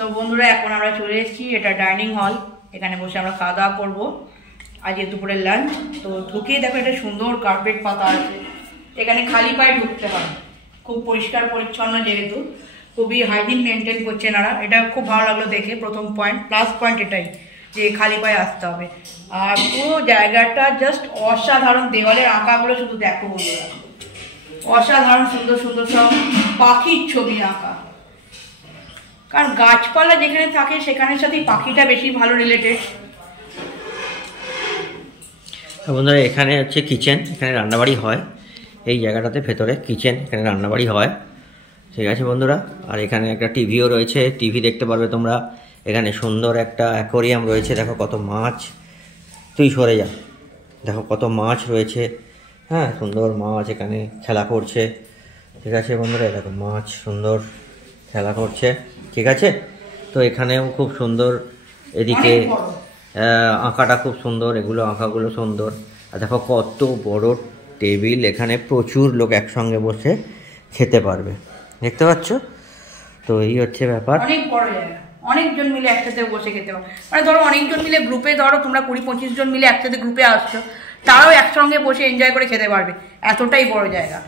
তো বন্ধুরা এখন আমরা চলে এসেছি, এটা ডাইনিং হল। এখানে বসে আমরা খাওয়া দাওয়া করবো আজকে দুপুরের লাঞ্চ। তো ঢুকেই দেখো এটা সুন্দর কার্পেট পাতা আছে। এখানে খালি পায়ে ঢুকতে হয়, খুব পরিষ্কার পরিচ্ছন্ন, যেহেতু খুবই হাইজিন মেনটেন করছে এনারা। এটা খুব ভালো লাগলো দেখে, প্রথম পয়েন্ট, প্লাস পয়েন্ট এটাই যে খালি পায়ে আসতে হবে। আর পুরো জায়গাটা জাস্ট অসাধারণ, দেওয়ালের আঁকাগুলো শুধু দেখো বন্ধুরা, অসাধারণ সুন্দর সুন্দর সব পাখির ছবি আঁকা। কারণ গাছপালা যেখানে থাকে সেখানের সাথে পাখিটা বেশি ভালো রিলেটেড। বন্ধুরা এখানে হচ্ছে কিচেন, এখানে রান্নাবাড়ি হয়। এই জায়গাটাতে ভেতরে কিচেন, এখানে রান্নাবাড়ি হয়, ঠিক আছে বন্ধুরা। আর এখানে একটা টিভিও রয়েছে, টিভি দেখতে পারবে তোমরা। এখানে সুন্দর একটা অ্যাকোরিয়াম রয়েছে, দেখো কত মাছ, তুই সরে যা, দেখো কত মাছ রয়েছে। হ্যাঁ, সুন্দর মাছ এখানে খেলা করছে, ঠিক আছে বন্ধুরা। দেখো মাছ সুন্দর খেলা করছে, ঠিক আছে। তো এখানেও খুব সুন্দর, এদিকে আঁকাটা খুব সুন্দর, এগুলো আঁকাগুলো সুন্দর। আর দেখো কত বড় টেবিল, এখানে প্রচুর লোক একসঙ্গে বসে খেতে পারবে, দেখতে পাচ্ছ। তো এই হচ্ছে ব্যাপার, অনেক বড় জায়গা, অনেকজন মিলে একসাথে বসে খেতে পারবে। মানে ধরো অনেকজন মিলে গ্রুপে, ধরো তোমরা 20-25 জন মিলে একসাথে গ্রুপে আসছো, তারাও একসঙ্গে বসে এনজয় করে খেতে পারবে, এতটাই বড় জায়গা।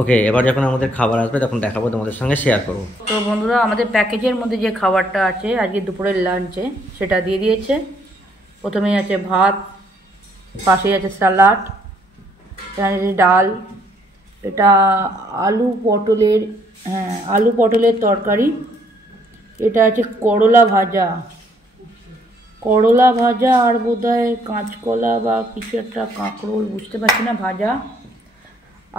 ওকে, এবার যখন আমাদের খাবার আসবে তখন দেখাবো, তোমাদের সঙ্গে শেয়ার করবো। তো বন্ধুরা আমাদের প্যাকেজের মধ্যে যে খাবারটা আছে আজকে দুপুরের লাঞ্চে, সেটা দিয়ে দিয়েছে। প্রথমেই আছে ভাত, পাশেই আছে স্যালাড, এখানে আছে ডাল, এটা আলু পটলের, হ্যাঁ আলু পটলের তরকারি, এটা আছে করলা ভাজা, করলা ভাজা আর বোধহয় কাঁচকলা বা কিছু একটা কাঁকরোল, বুঝতে পারছি না, ভাজা।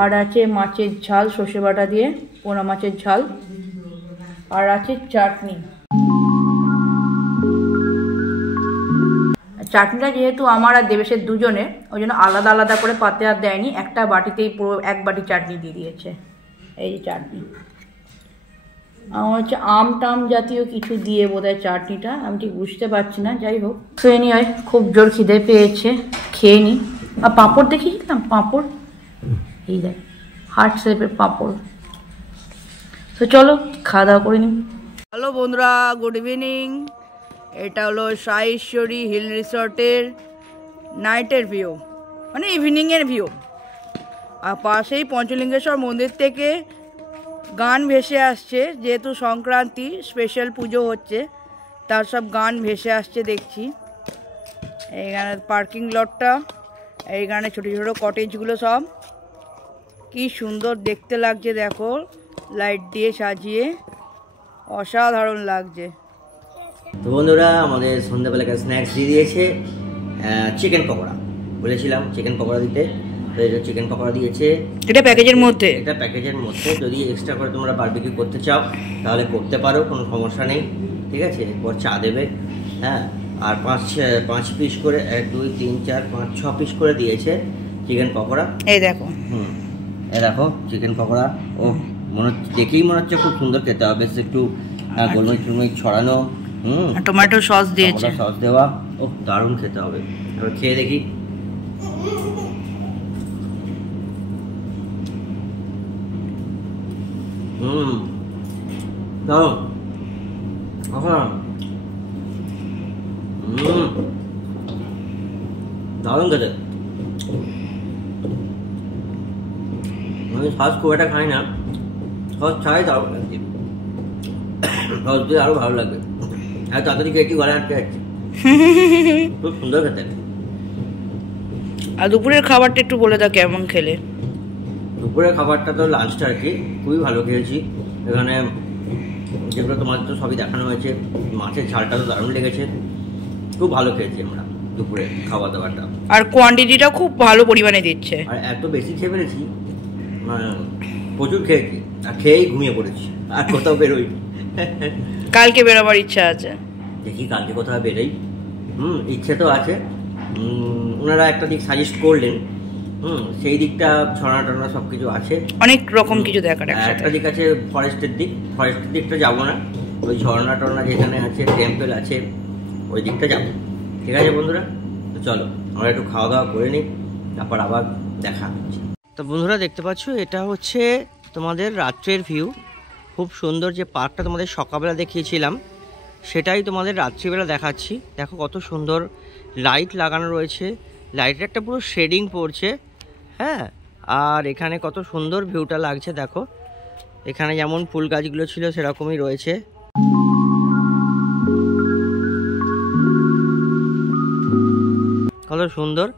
আর আছে মাছের ঝাল, সর্ষে বাটা দিয়ে পোনা মাছের ঝাল, আর আছে চাটনি। চাটনিটা যেহেতু আমার আর দেবেশের দুজনে, ওই জন্য আলাদা আলাদা করে পাতে আর দেয়নি, একটা বাটিতেই পুরো এক বাটি চাটনি দিয়ে দিয়েছে। এই যে চাটনি, আমার হচ্ছে আম টাম জাতীয় কিছু দিয়ে বোধহয় চাটনিটা, আমি ঠিক বুঝতে পারছি না, যাই হোক। খেয়ে নি, হয় খুব জোর খিদে পেয়েছে, খেয়ে নি। আর পাঁপড় দেখিয়েছিলাম, পাঁপড়, এই দেখ হার্ট শেপের পাঁপড়। তো চলো খাওয়া দাওয়া করে নিই। হ্যালো বন্ধুরা, গুড ইভিনিং। এটা হলো সাইশ্বরী হিল রিসর্টের নাইটের ভিউ, মানে ইভিনিংয়ের ভিউ। আর পাশেই পঞ্চলিঙ্গেশ্বর মন্দির থেকে গান ভেসে আসছে, যেহেতু সংক্রান্তি স্পেশাল পুজো হচ্ছে, তার সব গান ভেসে আসছে দেখছি। এইখানে পার্কিং লটটা, এইখানে ছোটো ছোটো কটেজগুলো, সব কি সুন্দর দেখতে লাগছে দেখো, লাইট দিয়ে সাজিয়ে অসাধারণ লাগছে। তো বন্ধুরা আমাদের সন্ধ্যাবেলাকে স্ন্যাক্স দিয়ে দিয়েছে, চিকেন পকোড়া, বলেছিলাম চিকেন পকোড়া দিতে, তো এটা চিকেন পকোড়া দিয়েছে। এটা প্যাকেজের মধ্যে, এটা প্যাকেজের মধ্যে। যদি এক্সট্রা করে তোমরা বারবিকিউ করতে চাও তাহলে করতে পারো, কোনো সমস্যা নেই, ঠিক আছে। এরপর চা দেবে, হ্যাঁ। আর 5 পিস করে, 1 2 3 4 5 6 পিস করে দিয়েছে চিকেন পকোড়া। এই দেখো, এই দেখো চিকেন পকোড়া। ও দেখেই মনে হচ্ছে খুব সুন্দর খেতে হবে, একটু গোলমরিচ টুলমরিচ ছড়ানো, টমেটো সস দিয়েছে, সস দেওয়া, ও দারুণ খেতে হবে। এবার খেয়ে দেখি। দারুণ, দারুণ খেতে। আমি সস খুব একটা খাই না, সস ছাড়াই দারুণ লাগছে, সস দিয়ে আরো ভালো লাগবে। আর তাড়াতাড়ি খেয়েছি, গলায় আটকে যাচ্ছে, খুব সুন্দর খেতে। আর দুপুরের খাবারটা একটু বলে দাও কেমন খেলে। দুপুরের খাবারটা তো লাঞ্চটা আর কি খুবই ভালো খেয়েছি। এখানে যেগুলো তোমাদের তো সবই দেখানো হয়েছে, মাছের ঝালটা তো দারুণ লেগেছে, খুব ভালো খেয়েছি আমরা দুপুরের খাওয়া দাওয়াটা। আর কোয়ান্টিটিটা খুব ভালো পরিমাণে দিচ্ছে, আর এত বেশি খেয়ে ফেলেছি, প্রচুর খেয়েছি, আর খেয়েই ঘুমিয়ে পড়েছি, আর কোথাও বেরোই। কালকে বেরোবার ইচ্ছা আছে, দেখি কালকে কোথাও বেরোই। ইচ্ছে তো আছে। ওনারা একটা দিক সাজেস্ট করলেন, সেই দিকটা ছড়ানা টড়ানা সব কিছু আছে, অনেক রকম কিছু দেখার। একটা দিক আছে ফরেস্টের দিক, ফরেস্টের দিকটা যাবো না, ওই ঝর্ণা টর্না যেখানে আছে, টেম্পল আছে, ওই দিকটা যাবো, ঠিক আছে বন্ধুরা। তো চলো আমরা একটু খাওয়া দাওয়া করে নিই, তারপর আবার দেখা হচ্ছে। তো বন্ধুরা দেখতে পাচ্ছ, এটা হচ্ছে তোমাদের রাত্রের ভিউ, খুব সুন্দর। যে পার্কটা তোমাদের সকালবেলা দেখিয়েছিলাম সেটাই তোমাদের রাত্রিবেলা দেখাচ্ছি। দেখো কত সুন্দর লাইট লাগানো রয়েছে, লাইটের একটা পুরো শেডিং পড়ছে। হ্যাঁ, আর এখানে কত সুন্দর ভিউটা লাগছে দেখো। এখানে যেমন ফুল গাছগুলো ছিল সেরকমই রয়েছে। কত সুন্দর।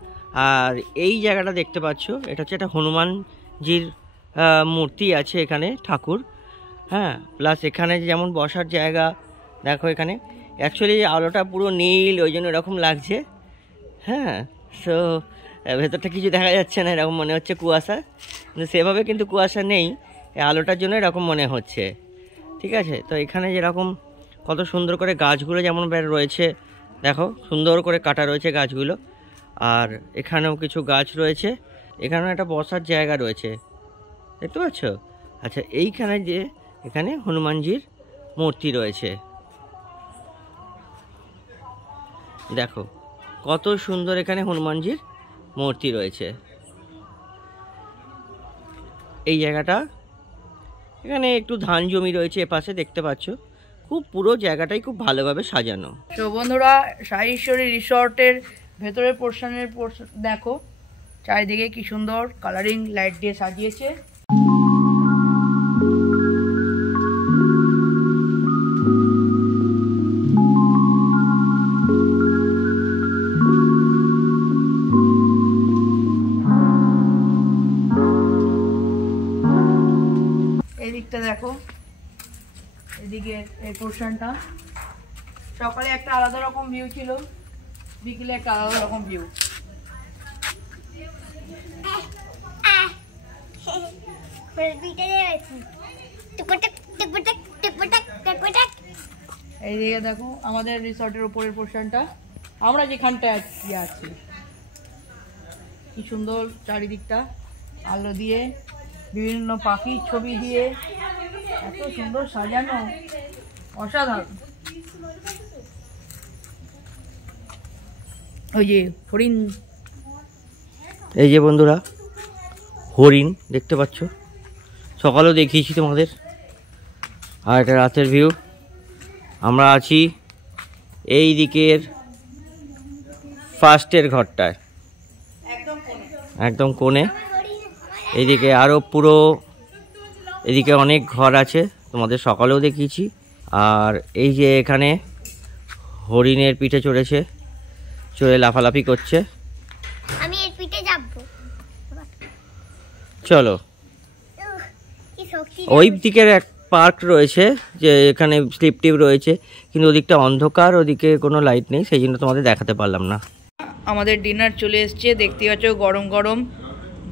আর এই জায়গাটা দেখতে পাচ্ছ, এটা হচ্ছে একটা হনুমানজির মূর্তি আছে এখানে, ঠাকুর। হ্যাঁ, প্লাস এখানে যেমন বসার জায়গা দেখো। এখানে অ্যাকচুয়ালি আলোটা পুরো নীল, ওই জন্য এরকম লাগছে। হ্যাঁ, সো ভেতরটা কিছু দেখা যাচ্ছে না, এরকম মনে হচ্ছে কুয়াশা, কিন্তু সেভাবে কিন্তু কুয়াশা নেই, আলোটার জন্য এরকম মনে হচ্ছে। ঠিক আছে, তো এখানে যেরকম কত সুন্দর করে গাছগুলো যেমন রয়েছে দেখো, সুন্দর করে কাটা রয়েছে গাছগুলো। আর এখানেও কিছু গাছ রয়েছে, এখানেও একটা বসার জায়গা রয়েছে, দেখতে পাচ্ছ? আচ্ছা, এইখানে যে এখানে হনুমানজির মূর্তি রয়েছে দেখো, কত সুন্দর এখানে হনুমানজির মূর্তি রয়েছে। এই জায়গাটা, এখানে একটু ধান জমি রয়েছে এপাশে, দেখতে পাচ্ছ। খুব পুরো জায়গাটাই খুব ভালোভাবে সাজানো। তো বন্ধুরা, সাইশ্বরী রিসর্টের ভেতরের পোর্শনের দেখো, চারিদিকে কি সুন্দর কালারিং লাইট দিয়ে সাজিয়েছে। এই দিকটা দেখো, এদিকে এই পোর্শনটা, সকালে একটা আলাদা রকম ভিউ ছিল, বিকেলে একটা আলাদা রকম ভিউ। এইদিকে দেখো আমাদের রিসর্টের উপরের পোর্শনটা, আমরা যেখানটায় আছি, কি সুন্দর চারিদিকটা আলো দিয়ে, বিভিন্ন পাখির ছবি দিয়ে এত সুন্দর সাজানো, অসাধারণ। ওই যে হরিণ, এই যে বন্ধুরা হরিণ দেখতে পাচ্ছ, সকালেও দেখিয়েছি তোমাদের। আর এটা রাতের ভিউ। আমরা আছি এই দিকের ফার্স্টের ঘরটায়, একদম কোণে। এইদিকে আরও পুরো, এদিকে অনেক ঘর আছে, তোমাদের সকালেও দেখিয়েছি। আর এই যে এখানে হরিণের পিঠে চড়েছে, চড়ে লাফালাফি করছে। আমি এর পিঠে যাব, চলো। ওই দিকের এক পার্ক রয়েছে, যে এখানে স্লিপ টিপ রয়েছে, কিন্তু ওদিকটা অন্ধকার, ওদিকে কোনো লাইট নেই, সেই জন্য তোমাদের দেখাতে পারলাম না। আমাদের ডিনার চলে এসছে, দেখতে পাচ্ছ গরম গরম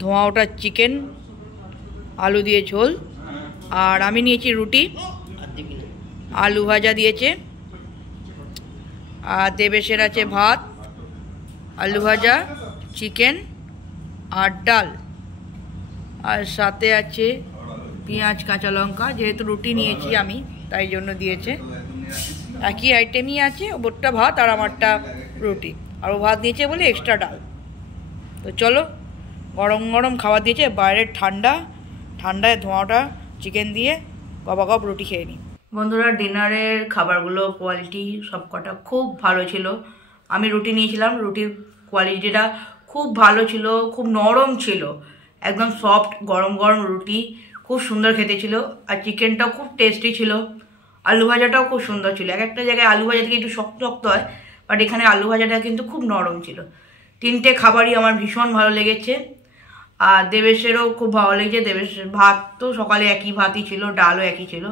ধোঁয়া ওঠা চিকেন, আলু দিয়ে ঝোল। আর আমি নিয়েছি রুটি, আলু ভাজা দিয়েছে। আর দেবেশের আছে ভাত, আলু ভাজা, চিকেন আর ডাল। আর সাথে আছে পেঁয়াজ, কাঁচা লঙ্কা। যেহেতু রুটি নিয়েছি আমি, তাই জন্য দিয়েছে। একই আইটেমই আছে, ওরটা ভাত আর আমারটা রুটি। আর ও ভাত দিয়েছে বলে এক্সট্রা ডাল। তো চলো, গরম গরম খাবার দিয়েছে, বাইরের ঠান্ডায় ধোঁয়াটা চিকেন দিয়ে গবাগব রুটি খেয়ে নিই। বন্ধুরা, ডিনারের খাবারগুলো কোয়ালিটি সব কটা খুব ভালো ছিল। আমি রুটি নিয়েছিলাম, রুটির কোয়ালিটিটা খুব ভালো ছিল, খুব নরম ছিল, একদম সফট গরম গরম রুটি, খুব সুন্দর খেতে ছিল। আর চিকেনটাও খুব টেস্টি ছিল, আলু ভাজাটাও খুব সুন্দর ছিল। এক একটা জায়গায় আলু ভাজা থেকে একটু শক্ত শক্ত হয়, বাট এখানে আলু ভাজাটা কিন্তু খুব নরম ছিল। তিনটে খাবারই আমার ভীষণ ভালো লেগেছে। আর দেবেশেরও খুব ভালো লেগেছে। দেবেশের ভাত তো সকালে একই ভাতই ছিল, ডালও একই ছিল।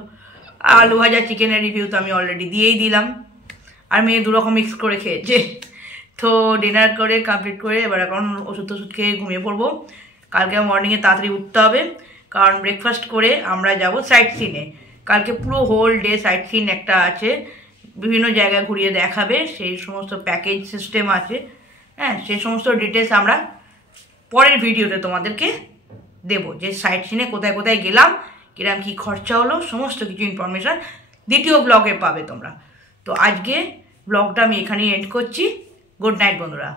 আর আলু ভাজা চিকেনের রিভিউ তো আমি অলরেডি দিয়েই দিলাম। আর মেয়ে দুরকম মিক্স করে খেয়েছে। তো ডিনার করে কমপ্লিট করে এবার এখন ওষুধ টষুধ খেয়ে ঘুমিয়ে পড়বো। কালকে মর্নিংয়ে তাড়াতাড়ি উঠতে হবে, কারণ ব্রেকফাস্ট করে আমরা যাব সাইট সিনে। কালকে পুরো হোল ডে সাইট সিন একটা আছে, বিভিন্ন জায়গায় ঘুরিয়ে দেখাবে, সেই সমস্ত প্যাকেজ সিস্টেম আছে। হ্যাঁ, সেই সমস্ত ডিটেলস আমরা পরের ভিডিওতে তোমাদেরকে দেবো, যে সাইট সিনে কোথায় কোথায় গেলাম, কিরম কী খরচা হলো, সমস্ত কিছু ইনফরমেশান দ্বিতীয় ব্লগে পাবে তোমরা। তো আজকে ব্লগটা আমি এখানেই এন্ড করছি। গুড নাইট বন্ধুরা।